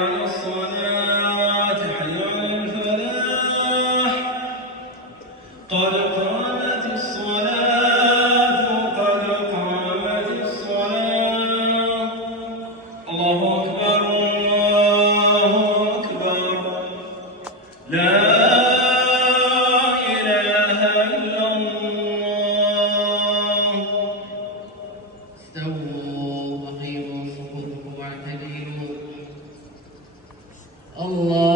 على الصلاة حي على الفلاح قد قامت الصلاة قد قامت الصلاة الله أكبر الله أكبر لا إله إلا الله. استووا وأقيموا صفوفكم واعتدلوا. الله